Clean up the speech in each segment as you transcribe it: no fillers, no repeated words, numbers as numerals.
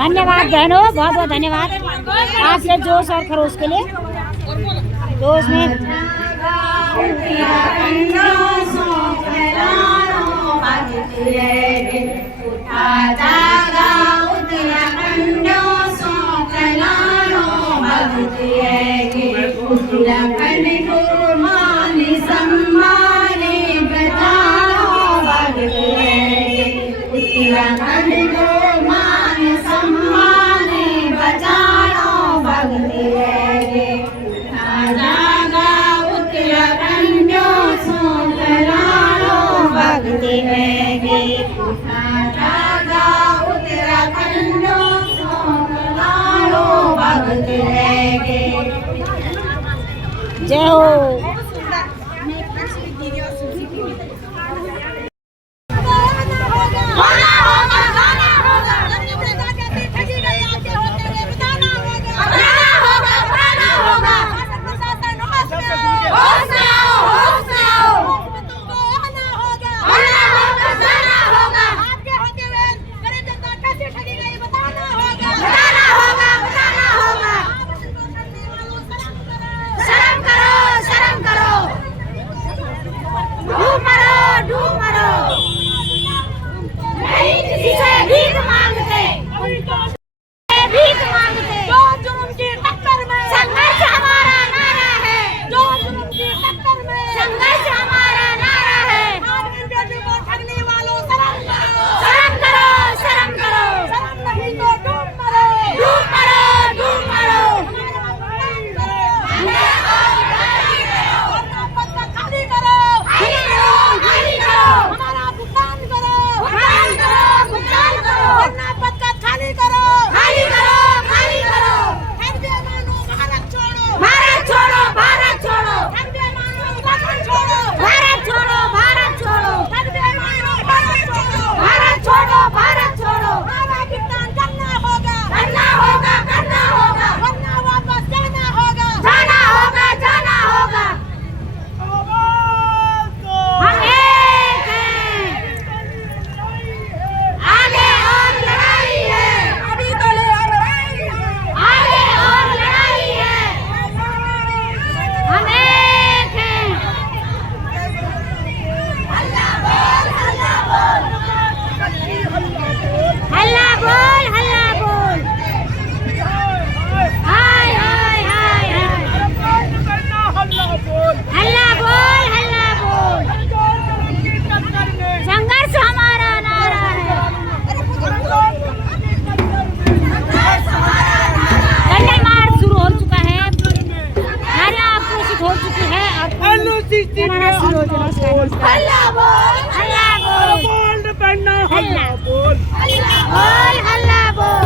धन्यवाद बहनों, बहुत बहुत धन्यवाद आपके जोश और खरोश के लिए। तो उसमें जय हो।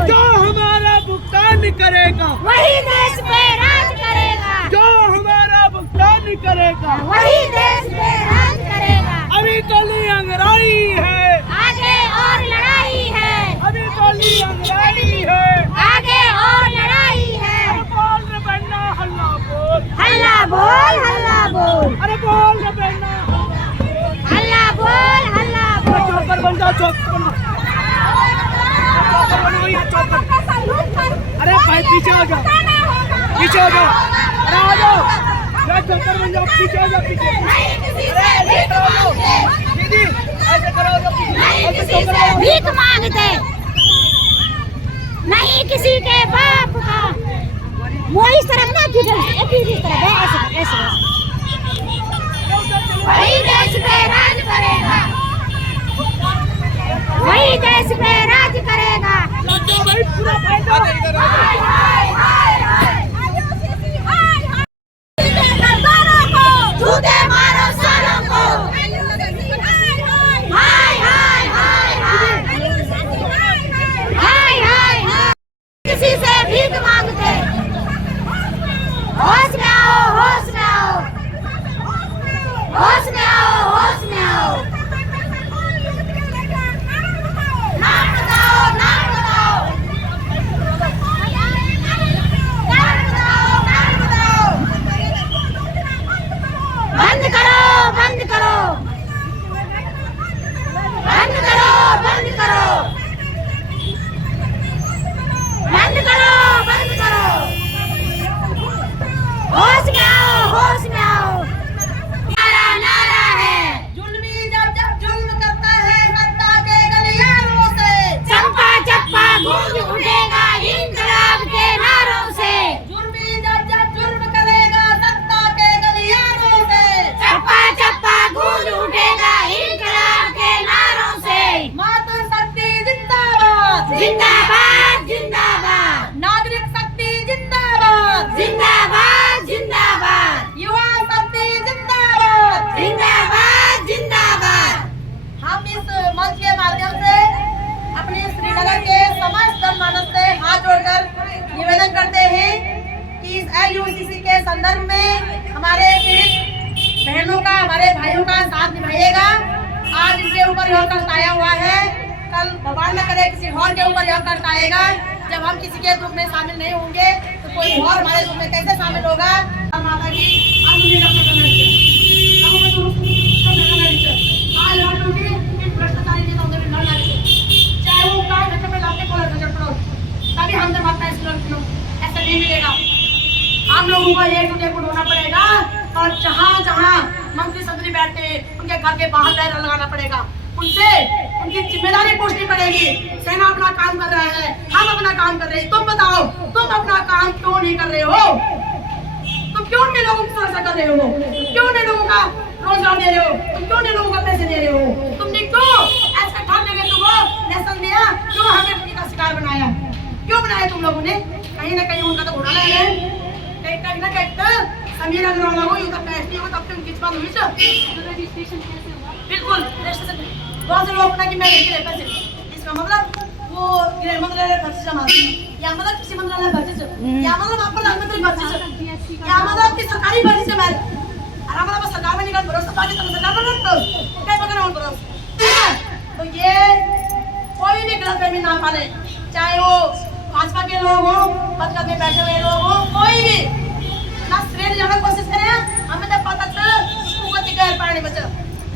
जो हमारा भुगतान करेगा वही देश पे राज करेगा, जो हमारा भुगतान करेगा वही देश पे राज करेगा। अभी गोली अंगराई है, आगे और लड़ाई है, अभी गोली अंगराई है, आगे और लड़ाई है। बोल रे बन्ना हल्ला बोल, हल्ला बोल, हल्ला बोल, अरे बोल रे बन्ना हल्ला बोल, हल्ला बोल। चौकर बन जाओ, चौकर बन चौकर। अरे भाई पीछे आ जाओ, पीछे आ जाओ, अरे आ जाओ, चौकर बन जाओ, पीछे आ जाओ, पीछे। दीदी ऐसे करो, भीख मांगते नहीं किसी के बाप का। वो इस तरह ना इस तरह ऐसे ऐसे वही देश पे राज करेगा, वही देश पे राज करेगा। पूरा फायदा संदर्भ में हमारे पीड़ित बहनों का, हमारे भाइयों का साथ निभाइएगा। आज इनके ऊपर यह कष्ट आया हुआ है, कल भगवान न करे किसी और के ऊपर यह कष्ट आएगा। जब हम किसी के दुख में शामिल नहीं होंगे तो कोई और हमारे दुख में कैसे शामिल होगा। माता जी चाहे वो तभी हम जब अपना ऐसा नहीं मिलेगा। हम लोगों को एक दूसरे को ढूंढना पड़ेगा और जहाँ जहाँ मंत्री संतरी बैठते हैं उनके घर के बाहर बैनर लगाना पड़ेगा। उनसे उनकी जिम्मेदारी पूछनी पड़ेगी। सेना अपना काम कर रहा है, हम अपना काम कर रहे हैं। तुम बताओ, तुम अपना काम क्यों नहीं कर रहे हो? तुम क्यों नहीं लोगों की सुरक्षा कर रहे हो? क्यों नहीं लोगों का रोजगार दे रहे हो? तुम क्यों नहीं लोगों का पैसे दे रहे हो? तुमने क्यों ऐसे ठान लगे तुमको लेसन दिया? क्यों हमें उनकी का शिकार बनाया? क्यों बनाया तुम लोगों ने? कहीं ना कहीं उनका तो घोटाला है। कहीं ना कहीं तो समीर अग्रवाल हो ये तो पैसे हो तब तुम किस बात हुई सर? बिल्कुल रजिस्ट्रेशन बहुत से लोग अपना कि मैं लेके पैसे इसका मतलब वो गृह मंत्रालय भर्ती जमा या मतलब किसी मंत्रालय भर्ती या मतलब आप प्रधानमंत्री भर्ती या मतलब की सरकारी भर्ती से मैं और हमारा सरकार में निकल भरोसा पाके तो सरकार में रखो क्या पकड़ा उन भरोसा। तो ये कोई भी गलतफहमी ना पाले, चाहे वो भाजपा के लोग हो, पद में बैठे हुए लोग हो, कोई भी ना श्रेणी जाने की कोशिश करें। हमें तो पता था उसको गैर पाने बचा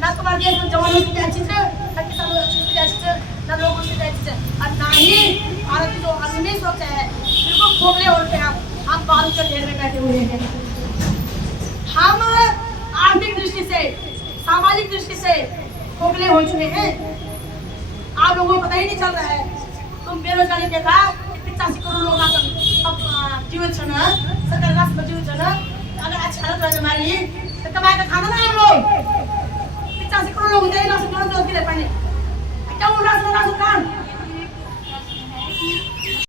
ना तुम्हारे देश में जवानों की अच्छी से ना किसानों की अच्छी से ना लोगों की अच्छी से और ना ही भारत की जो कानूनी सुरक्षा है बिल्कुल खोखले होते हैं। हम बालू के ढेर में बैठे हुए हैं। हम आर्थिक दृष्टि से, सामाजिक दृष्टि से खोखले हो चुके हैं। आप लोगों को पता ही नहीं चल रहा है। तुम बेरोजगारी देखा